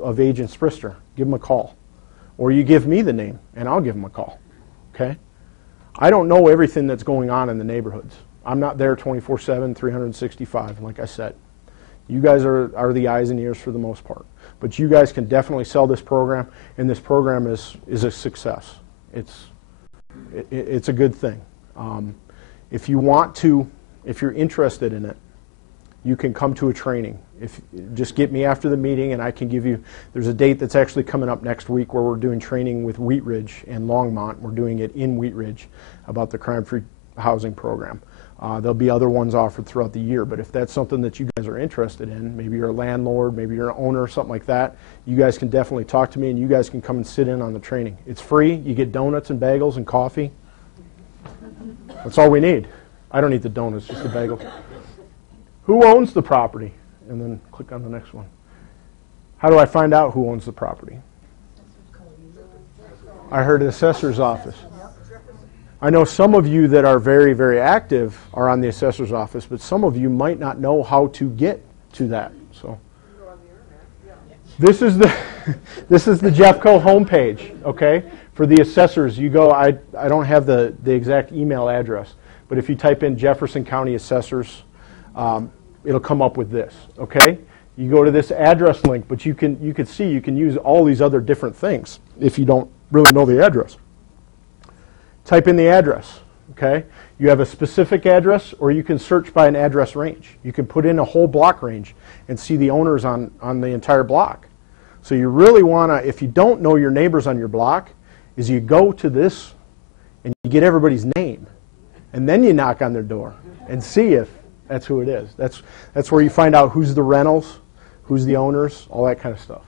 of Agent Sprister, give them a call. Or you give me the name, and I'll give them a call. Okay? I don't know everything that's going on in the neighborhoods. I'm not there 24/7, 365, like I said. You guys are the eyes and ears for the most part. But you guys can definitely sell this program, and this program is a success. It's a good thing. If you want to, if you're interested in it, you can come to a training. Just get me after the meeting, and I can give you, there's a date that's actually coming up next week where we're doing training with Wheat Ridge and Longmont. We're doing it in Wheat Ridge about the crime-free housing program. There'll be other ones offered throughout the year, but if that's something that you guys are interested in, maybe you're a landlord, maybe you're an owner or something like that, you guys can definitely talk to me, and you guys can come and sit in on the training. It's free. You get donuts and bagels and coffee. That's all we need. I don't eat the donuts, just the bagels. Who owns the property? And then click on the next one. How do I find out who owns the property? I heard the assessor's office. I know some of you that are very, very active are on the assessor's office, but some of you might not know how to get to that. So this is the Jeffco homepage, okay? For the assessors, you go, I don't have the exact email address, but if you type in Jefferson County Assessors, it'll come up with this, okay? You go to this address link, but you can see you can use all these other different things if you don't really know the address. Type in the address, okay? You have a specific address, or you can search by an address range. You can put in a whole block range and see the owners on the entire block. So you really want to, if you don't know your neighbors on your block, is you go to this and you get everybody's name, and then you knock on their door and see if that's who it is. That's where you find out who's the rentals, who's the owners, all that kind of stuff.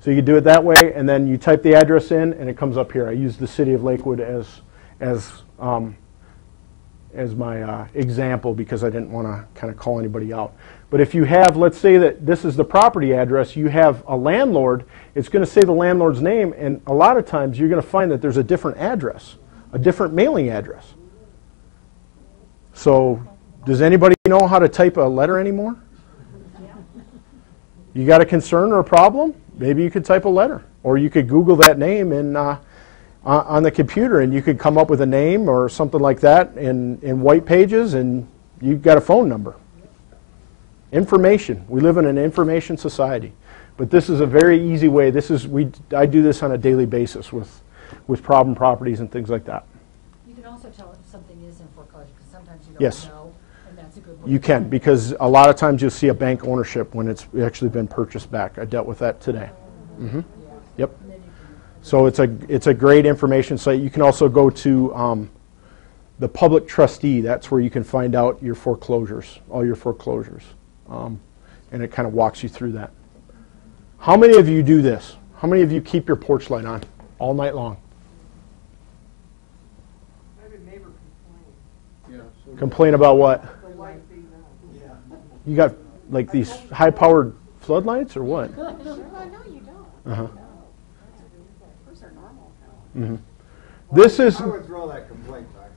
So you can do it that way, and then you type the address in, and it comes up here. I use the city of Lakewood as my example because I didn't want to kind of call anybody out. But if you have, let's say that this is the property address, you have a landlord, it's going to say the landlord's name, and a lot of times you're going to find that there's a different address, a different mailing address. So does anybody know how to type a letter anymore? You got a concern or a problem? Maybe you could type a letter, or you could Google that name on the computer, and you could come up with a name or something like that in white pages, and you've got a phone number. Information. We live in an information society, but this is a very easy way. I do this on a daily basis with problem properties and things like that. You can also tell if something is in foreclosure, because sometimes you don't Yes. know, and that's a good way. You can, because a lot of times you'll see a bank ownership when it's actually been purchased back. I dealt with that today. Mm-hmm. Yep. So it's a great information site. You can also go to the public trustee. That's where you can find out your foreclosures, all your foreclosures. And it kind of walks you through that. How many of you do this? How many of you keep your porch light on all night long? I have a neighbor complain. Yeah. Complain about what? The light being on. Yeah. You got like these high-powered floodlights or what? No, you don't. Uh-huh. No. Those are normal. Mm-hmm. This is. I would throw that complaint back.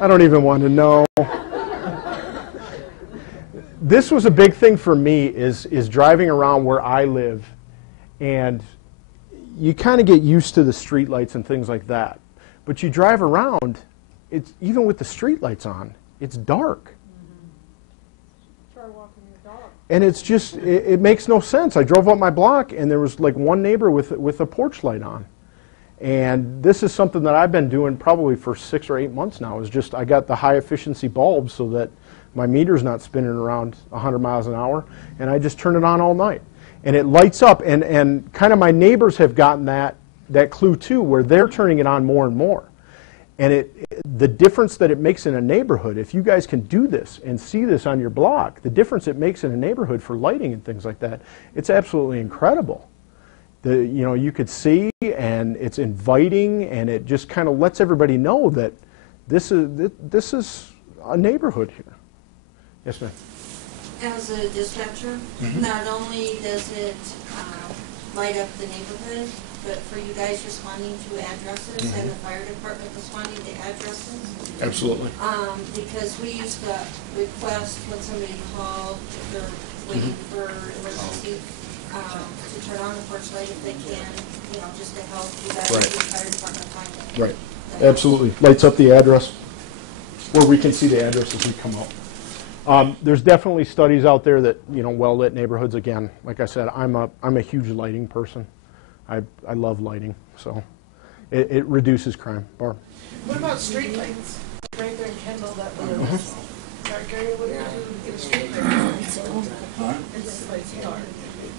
I don't even want to know. This was a big thing for me is driving around where I live, and you kind of get used to the street lights and things like that. But you drive around, it's even with the street lights on, it's dark. Try walking your dog. And it's just, it makes no sense. I drove up my block, and there was like one neighbor with a porch light on. And this is something that I've been doing probably for 6 or 8 months now, is just I got the high efficiency bulbs so that my meter's not spinning around 100 miles an hour, and I just turn it on all night. And it lights up, and kind of my neighbors have gotten that clue too, where they're turning it on more and more. And the difference that it makes in a neighborhood, if you guys can do this and see this on your block, the difference it makes in a neighborhood for lighting and things like that, it's absolutely incredible. You could see, and it's inviting, and it just kind of lets everybody know that this is a neighborhood here. Yes, ma'am. As a dispatcher, not only does it light up the neighborhood, but for you guys responding to addresses and the fire department responding to addresses. Absolutely. Because we used to request when somebody called if they're waiting for emergency somebody to turn on the porch light if they can, you know, just to help you guys, Right. the fire department find it. Right. Absolutely. Lights up the address where we can see the address as we come out. There's definitely studies out there that, you know, well-lit neighborhoods, again, like I said, I'm a huge lighting person. I love lighting, so it reduces crime. Barb? What about street lights? Right there in Kendall, that one. Sorry, Gary, what do you do to get a street light? It's dark.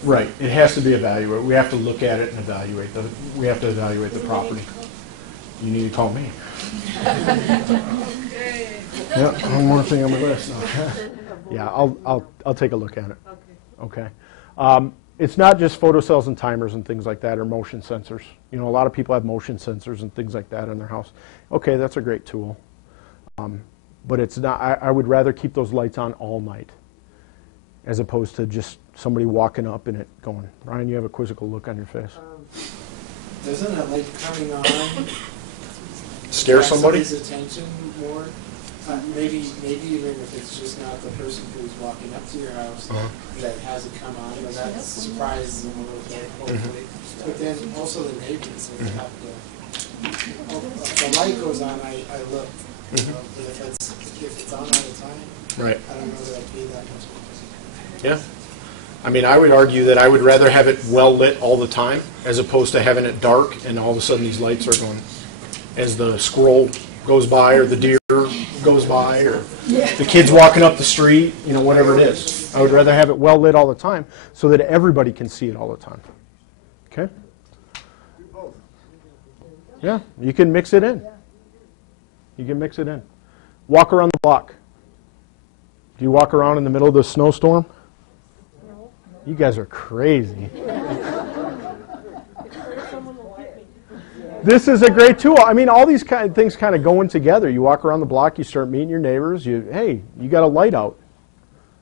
Right. It has to be evaluated. We have to look at it and evaluate we have to evaluate the property. You need to call me. Yeah, one more thing on my list. Yeah, I'll take a look at it. Okay. It's not just photocells and timers and things like that, or motion sensors. You know, a lot of people have motion sensors and things like that in their house. Okay, that's a great tool. But it's not. I would rather keep those lights on all night, as opposed to just somebody walking up in it going, Brian, you have a quizzical look on your face. Doesn't a light coming on Scare grab somebody? somebody's attention more? Maybe even if it's just not the person who's walking up to your house that has it come on, but that surprises them a little bit, hopefully. But then also the neighbors that have to. If the light goes on, I look. You know, but if it's on all the time, Right. I don't know that I'd pay that much. Yeah. I mean, I would argue that I would rather have it well lit all the time as opposed to having it dark and all of a sudden these lights are going as the squirrel goes by or the deer goes by or the kids walking up the street, you know, whatever it is. I would rather have it well lit all the time so that everybody can see it all the time. Okay? Yeah, you can mix it in. You can mix it in. Walk around the block. Do you walk around in the middle of the snowstorm? You guys are crazy. This is a great tool. I mean, all these kind of things kind of going together. You walk around the block, you start meeting your neighbors. Hey, you got a light out.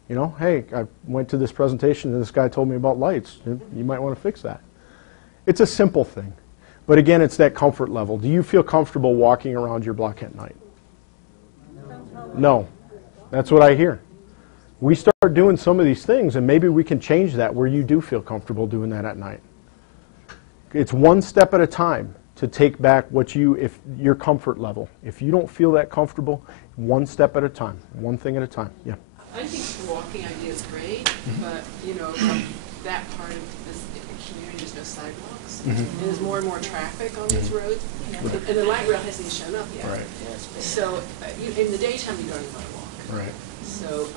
You know, hey, I went to this presentation and this guy told me about lights. You might want to fix that. It's a simple thing. But again, it's that comfort level. Do you feel comfortable walking around your block at night? No. That's what I hear. We start doing some of these things, and maybe we can change that where you do feel comfortable doing that at night. It's one step at a time to take back if your comfort level. If you don't feel that comfortable, one step at a time, one thing at a time. Yeah. I think the walking idea is great, but you know, that part of this community, there's no sidewalks, and there's more and more traffic on these roads, and the light rail hasn't even shown up yet. Right. So in the daytime, you don't even want to walk. Right. So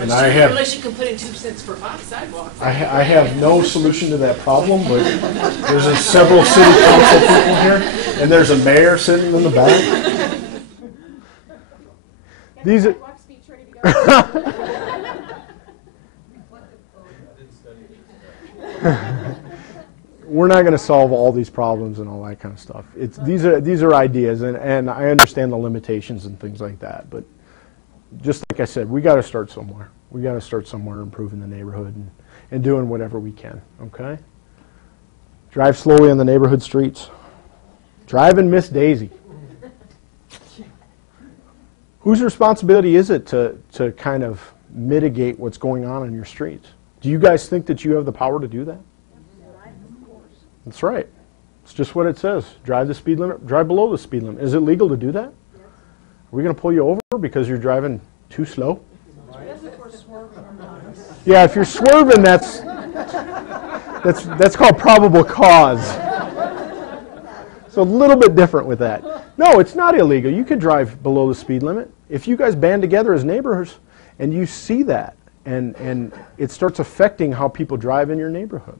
And I have- unless you can put in 2 cents per sidewalk. I have no solution to that problem, but there's several city council people here, and there's a mayor sitting in the back. These are, Sidewalk speech ready to go. we're not going to solve all these problems and all that kind of stuff. These are ideas, and I understand the limitations and things like that. But just like I said, we got to start somewhere. We got to start somewhere improving the neighborhood and doing whatever we can. Okay. Drive slowly on the neighborhood streets. Drive and miss Daisy. Whose responsibility is it to kind of mitigate what's going on in your streets? Do you guys think that you have the power to do that? That's right. It's just what it says. Drive the speed limit, drive below the speed limit. Is it legal to do that? Are we going to pull you over because you're driving too slow? Yeah, if you're swerving, that's called probable cause. So a little bit different with that. No, it's not illegal. You can drive below the speed limit. If you guys band together as neighbors and you see that and it starts affecting how people drive in your neighborhood.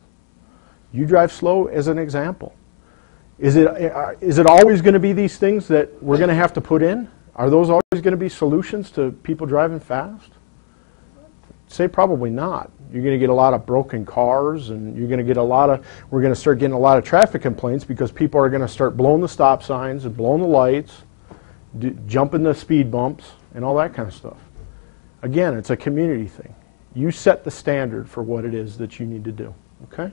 You drive slow as an example. Is it always going to be these things that we're going to have to put in? Are those always going to be solutions to people driving fast? Say probably not. You're going to get a lot of broken cars, and you're going to get we're going to start getting a lot of traffic complaints because people are going to start blowing the stop signs and blowing the lights, jumping the speed bumps, and all that kind of stuff. Again, it's a community thing. You set the standard for what it is that you need to do, okay?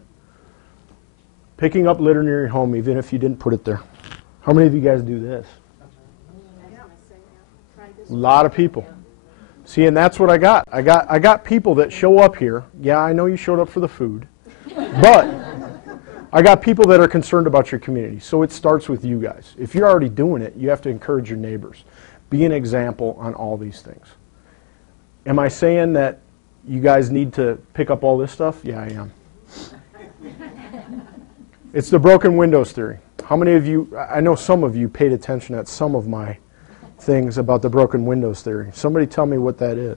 Picking up litter near your home, even if you didn't put it there. How many of you guys do this? A lot of people. See, and that's what I got. I got people that show up here. Yeah, I know you showed up for the food, but I got people that are concerned about your community. So it starts with you guys. If you're already doing it, you have to encourage your neighbors. Be an example on all these things. Am I saying that you guys need to pick up all this stuff? Yeah, I am. It's the broken windows theory. How many of you, I know some of you paid attention at some of my things about the broken windows theory. Somebody tell me what that is.